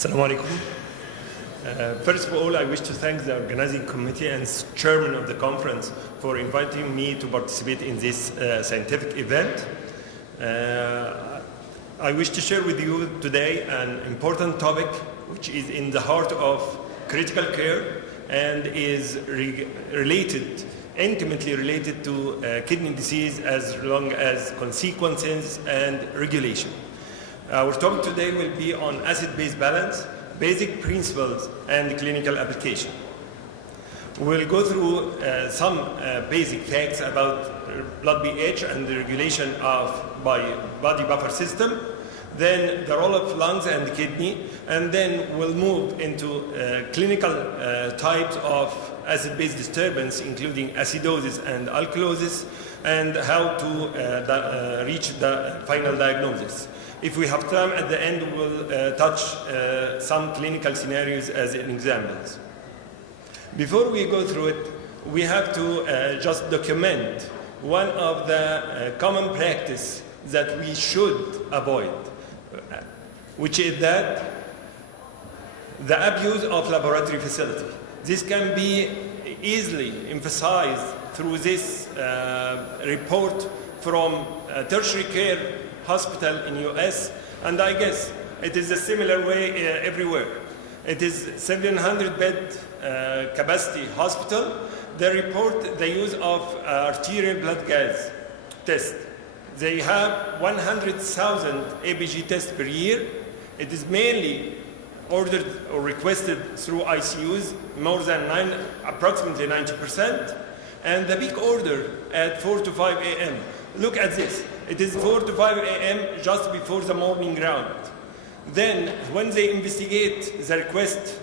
Assalamu alaikum. First of all, I wish to thank the organizing committee and chairman of the conference for inviting me to participate in this scientific event. I wish to share with you today an important topic which is in the heart of critical care and is intimately related to kidney disease as long as consequences and regulation. Our topic today will be on acid-base balance, basic principles, and clinical application. We'll go through some basic facts about blood pH and the regulation of body buffer system, then the role of lungs and kidney, and then we'll move into clinical types of acid-base disturbance, including acidosis and alkalosis, and how to reach the final diagnosis. If we have time at the end, we'll touch some clinical scenarios as examples. Before we go through it, we have to just document one of the common practice that we should avoid, which is that the abuse of laboratory facility. This can be easily emphasized through this report from tertiary care hospital in US, and I guess it is a similar way everywhere. It is 700 bed capacity hospital. They report the use of arterial blood gas test. They have 100,000 ABG tests per year. It is mainly ordered or requested through ICUs, more than approximately 90%. And the big order at 4 to 5 a.m. Look at this. It is 4 to 5 a.m. just before the morning round. Then, when they investigate the request,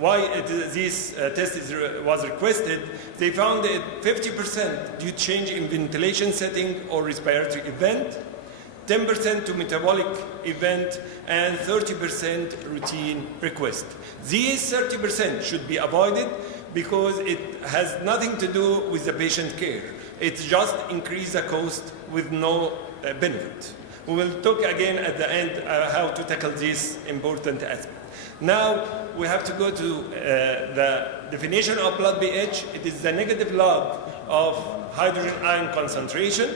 why this test was requested, they found that 50% due to change in ventilation setting or respiratory event, 10% to metabolic event, and 30% routine request. These 30% should be avoided because it has nothing to do with the patient care. It just increases the cost with no benefit. We will talk again at the end how to tackle this important aspect. Now we have to go to the definition of blood pH. It is the negative log of hydrogen ion concentration.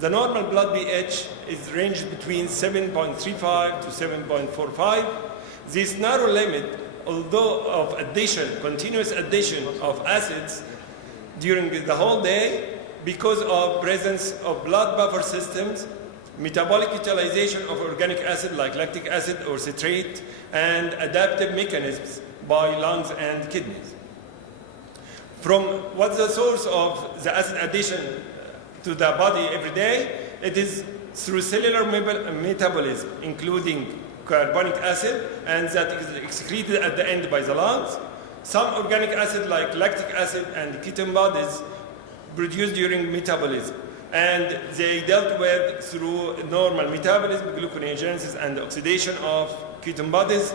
The normal blood pH is ranged between 7.35 to 7.45. This narrow limit, although of continuous addition of acids during the whole day, because of presence of blood buffer systems, metabolic utilization of organic acid like lactic acid or citrate, and adaptive mechanisms by lungs and kidneys. From what's the source of the acid addition to the body every day? It is through cellular metabolism, including carbonic acid, and that is excreted at the end by the lungs. Some organic acid like lactic acid and ketone bodies produced during metabolism, and they dealt with through normal metabolism, gluconeogenesis, and oxidation of ketone bodies.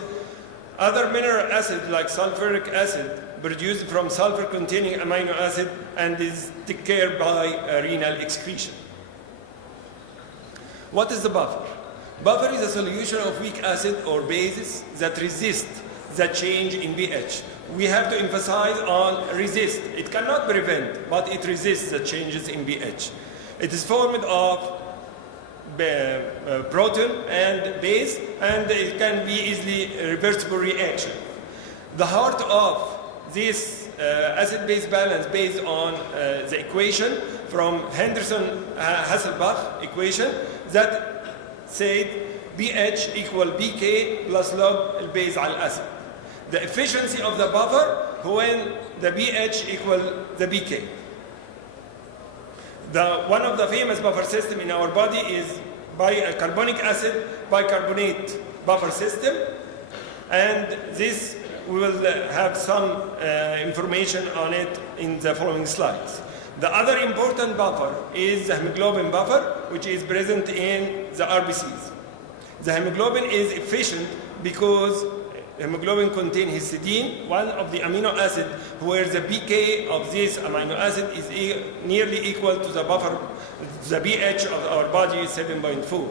Other mineral acids like sulfuric acid produced from sulfur-containing amino acid and is taken care by renal excretion. What is the buffer? Buffer is a solution of weak acid or bases that resist the change in pH. We have to emphasize on resist. It cannot prevent, but it resists the changes in pH. It is formed of protein and base, and it can be easily reversible reaction. The heart of this acid-base balance based on the equation from Henderson-Hasselbalch equation that said pH equal pK plus log base al acid. The efficiency of the buffer when the pH equal the pK. One of the famous buffer system in our body is carbonic acid bicarbonate buffer system, and this we will have some information on it in the following slides. The other important buffer is the hemoglobin buffer, which is present in the RBCs. The hemoglobin is efficient because hemoglobin contains histidine, one of the amino acid where the pK of this amino acid is nearly equal to the buffer, the pH of our body, 7.4.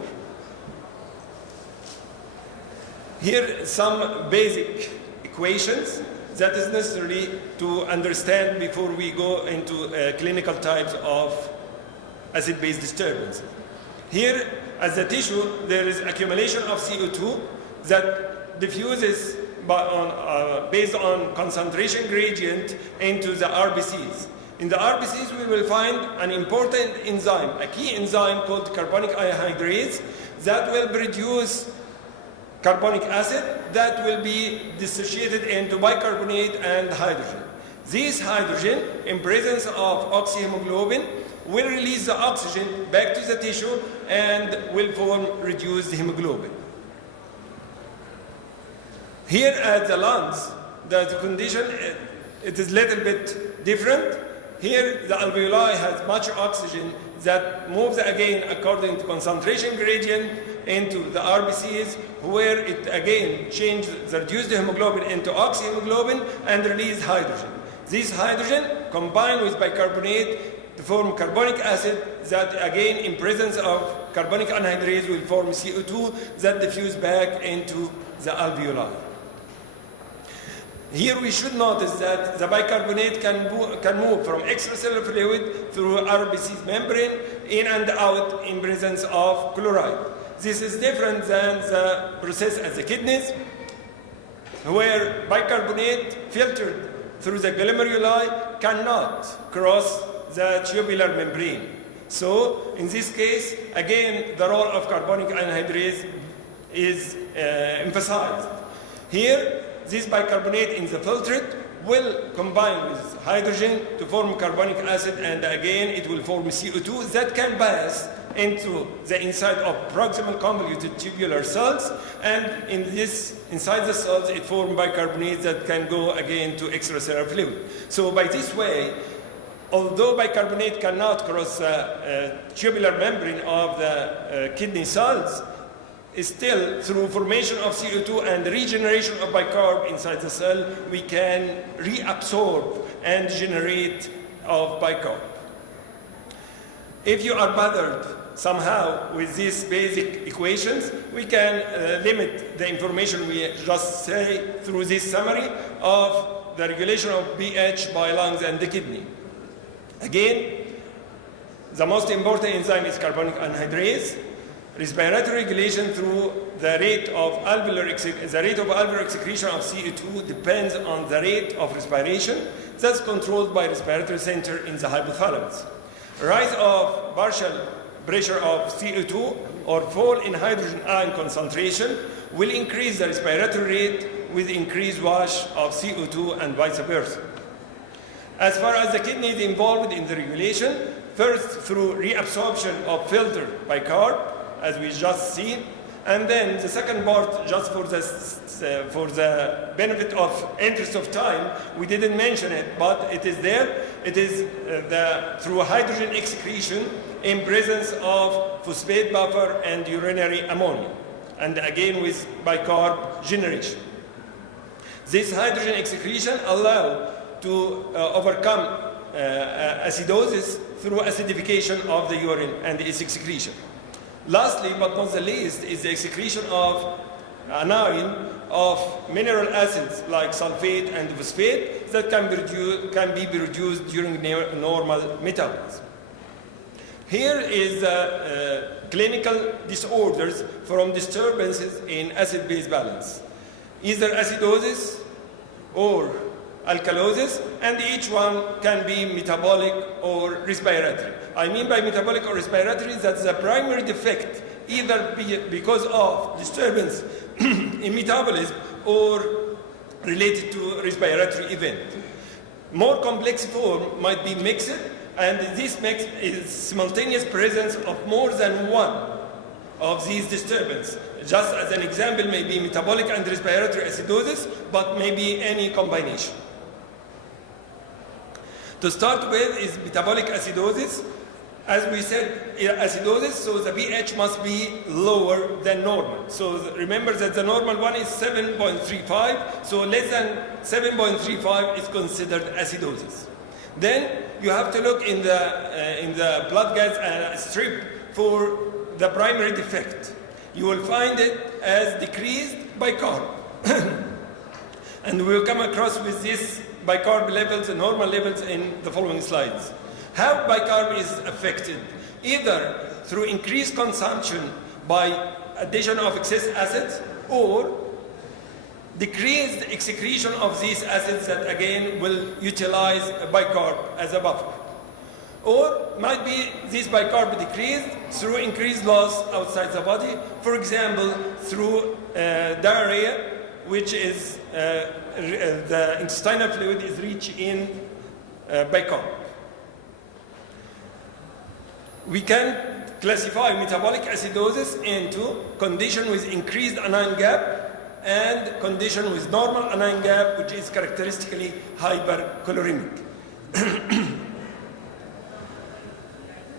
Here some basic equations that is necessary to understand before we go into clinical types of acid-base disturbance. Here, as the tissue, there is accumulation of CO2 that diffuses based on concentration gradient into the RBCs. In the RBCs, we will find an important enzyme, a key enzyme called carbonic anhydrase that will produce carbonic acid that will be dissociated into bicarbonate and hydrogen. This hydrogen, in presence of oxyhemoglobin, will release the oxygen back to the tissue and will form reduced hemoglobin. Here at the lungs, the condition it is a little bit different. Here the alveoli has much oxygen that moves again according to concentration gradient into the RBCs, where it again changes the reduced hemoglobin into oxyhemoglobin and release hydrogen. This hydrogen combined with bicarbonate to form carbonic acid that again in presence of carbonic anhydrase will form CO2 that diffuse back into the alveoli. Here we should notice that the bicarbonate can move from extracellular fluid through RBC's membrane in and out in presence of chloride. This is different than the process at the kidneys, where bicarbonate filtered through the glomeruli cannot cross the tubular membrane. So in this case, again, the role of carbonic anhydrase is emphasized. Here, this bicarbonate in the filtrate will combine with hydrogen to form carbonic acid, and again it will form CO2 that can pass into the inside of proximal convoluted tubular cells, and inside the cells it forms bicarbonate that can go again to extracellular fluid. So by this way, although bicarbonate cannot cross the tubular membrane of the kidney cells, still through formation of CO2 and regeneration of bicarb inside the cell, we can reabsorb and generate of bicarb. If you are bothered somehow with these basic equations, we can limit the information we just say through this summary of the regulation of pH by lungs and the kidney. Again, the most important enzyme is carbonic anhydrase. Respiratory regulation through the rate of alveolar excretion of CO2 depends on the rate of respiration that's controlled by respiratory center in the hypothalamus. Rise of partial pressure of CO2 or fall in hydrogen ion concentration will increase the respiratory rate with increased wash of CO2 and vice versa. As far as the kidney is involved in the regulation, first through reabsorption of filtered bicarb, as we just seen, and then the second part, just for the benefit of interest of time, we didn't mention it, but it is there. It is through hydrogen excretion in presence of phosphate buffer and urinary ammonia, and again with bicarb generation. This hydrogen excretion allows to overcome acidosis through acidification of the urine and its excretion. Lastly, but not the least, is the excretion of anion of mineral acids like sulfate and phosphate that can be reduced during normal metabolism. Here is the clinical disorders from disturbances in acid-base balance, either acidosis or alkalosis, and each one can be metabolic or respiratory. I mean by metabolic or respiratory that the primary defect either because of disturbance in metabolism or related to respiratory event. More complex form might be mixed, and this mix is simultaneous presence of more than one of these disturbances. Just as an example may be metabolic and respiratory acidosis, but maybe any combination. To start with is metabolic acidosis. As we said, acidosis, so the pH must be lower than normal. So remember that the normal one is 7.35, so less than 7.35 is considered acidosis. Then you have to look in the blood gas strip for the primary defect. you will find it as decreased bicarb. And we will come across with this bicarb levels and normal levels in the following slides. How bicarb is affected? Either through increased consumption by addition of excess acids, or decreased excretion of these acids that again will utilize bicarb as a buffer. Or might be this bicarb decreased through increased loss outside the body, for example, through diarrhea, which is the intestinal fluid is rich in bicarb. We can classify metabolic acidosis into condition with increased anion gap and condition with normal anion gap, which is characteristically hyperchloremic.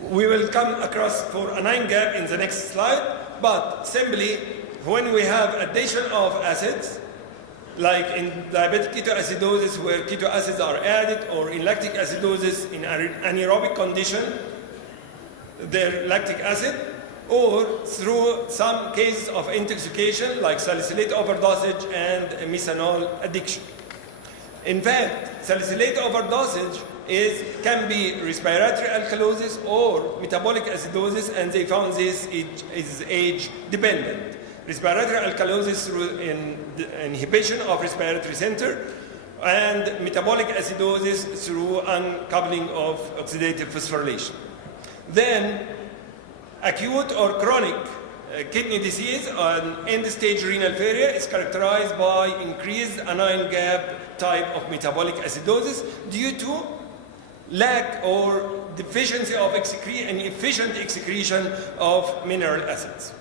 We will come across for anion gap in the next slide, but simply when we have addition of acids, like in diabetic ketoacidosis where keto acids are added, or in lactic acidosis in anaerobic condition, their lactic acid, or through some cases of intoxication like salicylate overdosage and methanol addiction. In fact, salicylate overdosage can be respiratory alkalosis or metabolic acidosis, and they found this is age dependent. Respiratory alkalosis through inhibition of respiratory center, and metabolic acidosis through uncoupling of oxidative phosphorylation. Then, acute or chronic kidney disease and end-stage renal failure is characterized by increased anion gap type of metabolic acidosis due to lack or deficiency of efficient excretion of mineral acids.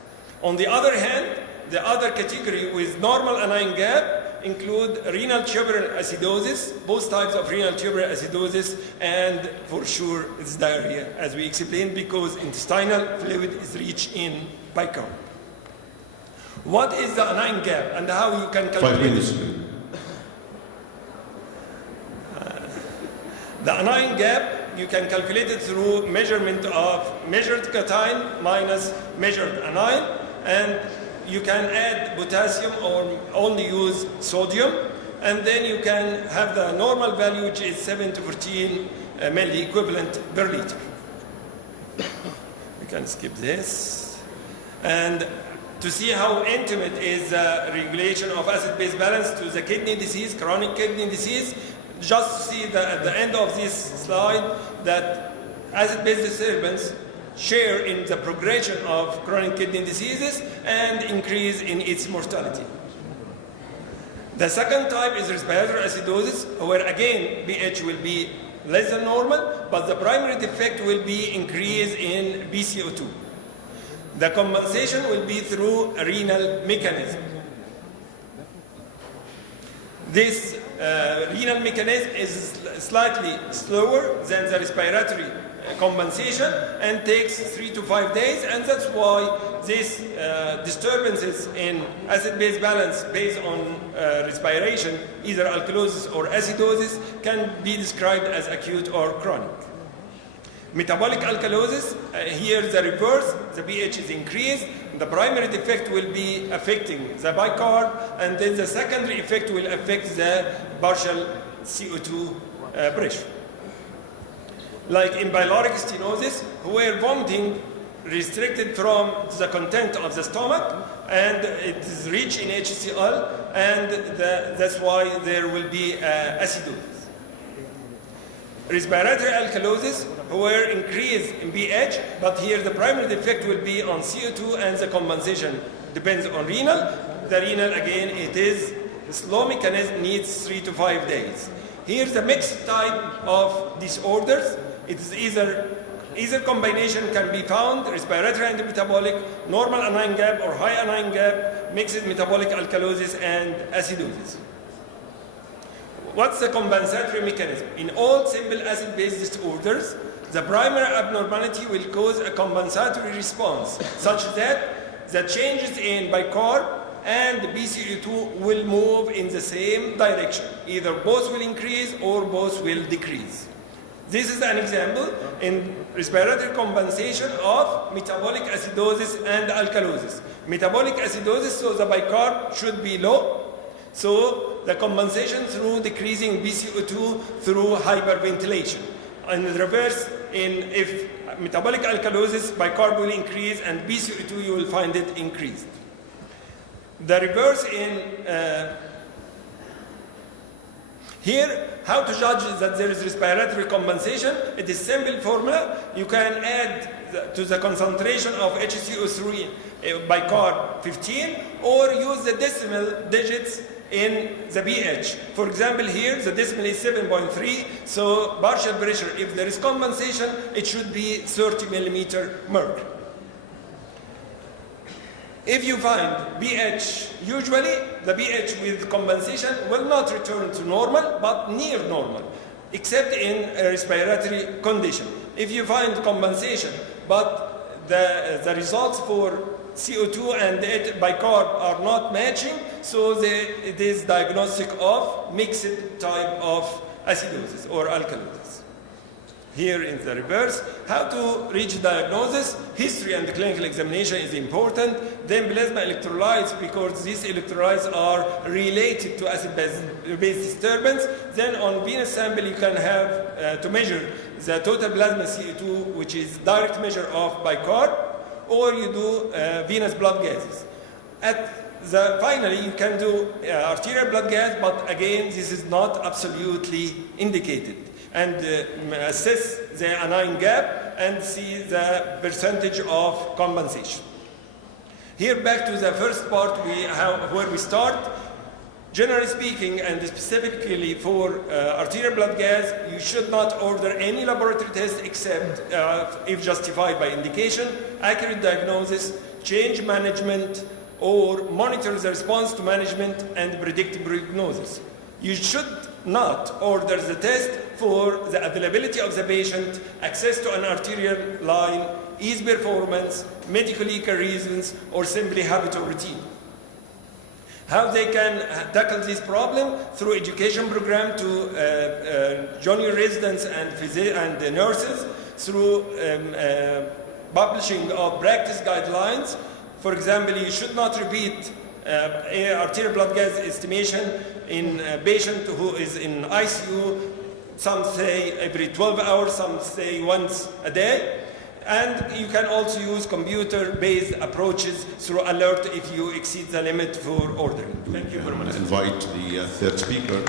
On the other hand, the other category with normal anion gap include renal tubular acidosis, both types of renal tubular acidosis, and for sure it's diarrhea, as we explained, because intestinal fluid is rich in bicarb. What is the anion gap and how you can calculate 5 minutes. The anion gap, you can calculate it through measurement of measured cation minus measured anion, and you can add potassium or only use sodium, and then you can have the normal value, which is 7 to 14 milli equivalent per liter. We can skip this. And to see how intimate is the regulation of acid-base balance to the kidney disease, chronic kidney disease, just see at the end of this slide that acid-base disturbance share in the progression of chronic kidney diseases and increase in its mortality. The second type is respiratory acidosis, where again pH will be less than normal, but the primary defect will be increase in BCO2. The compensation will be through a renal mechanism. This renal mechanism is slightly slower than the respiratory compensation and takes 3 to 5 days, and that's why these disturbances in acid-base balance based on respiration, either alkalosis or acidosis, can be described as acute or chronic. Metabolic alkalosis, here the reverse, the pH is increased, the primary defect will be affecting the bicarb, and then the secondary effect will affect the partial CO2 pressure. Like in pyloric stenosis, where vomiting restricted from the content of the stomach, and it is rich in HCl, and that's why there will be acidosis. Respiratory alkalosis, where increase in pH, but here the primary defect will be on CO2, and the compensation depends on renal. The renal, again, it is slow mechanism, needs 3 to 5 days. Here's the mixed type of disorders. It is either combination can be found, respiratory and metabolic, normal anion gap or high anion gap, mixed metabolic alkalosis and acidosis. What's the compensatory mechanism? In all simple acid-base disorders, the primary abnormality will cause a compensatory response, such that the changes in bicarb and BCO2 will move in the same direction. Either both will increase or both will decrease. This is an example in respiratory compensation of metabolic acidosis and alkalosis. Metabolic acidosis, so the bicarb should be low. So the compensation through decreasing BCO2 through hyperventilation. And the reverse, if metabolic alkalosis, bicarb will increase, and BCO2 you will find it increased. The reverse here, how to judge that there is respiratory compensation? It is simple formula. You can add to the concentration of HCO3 bicarb 15, or use the decimal digits in the pH. For example, here the decimal is 7.3, so partial pressure, if there is compensation, it should be 30 millimeter mercury. If you find pH, usually the pH with compensation will not return to normal, but near normal, except in a respiratory condition. If you find compensation, but the results for CO2 and bicarb are not matching, so it is diagnostic of mixed type of acidosis or alkalosis. Here in the reverse, how to reach diagnosis? History and clinical examination is important. Then plasma electrolytes, because these electrolytes are related to acid-base disturbance. Then on venous sample you can have to measure the total plasma CO2, which is direct measure of bicarb, or you do venous blood gases. Finally, you can do arterial blood gas, but again, this is not absolutely indicated. And assess the anion gap and see the percentage of compensation. Here, back to the first part where we start. Generally speaking, and specifically for arterial blood gas, you should not order any laboratory test except if justified by indication, accurate diagnosis, change management, or monitor the response to management and predict prognosis. You should not order the test for the availability of the patient, access to an arterial line, ease performance, medical reasons, or simply habit or routine. How they can tackle this problem? Through education program to junior residents and nurses, through publishing of practice guidelines. For example, you should not repeat arterial blood gas estimation in a patient who is in ICU. Some say every 12 hours, some say once a day. And you can also use computer-based approaches through alert if you exceed the limit for ordering. Thank you very much. I invite the third speaker.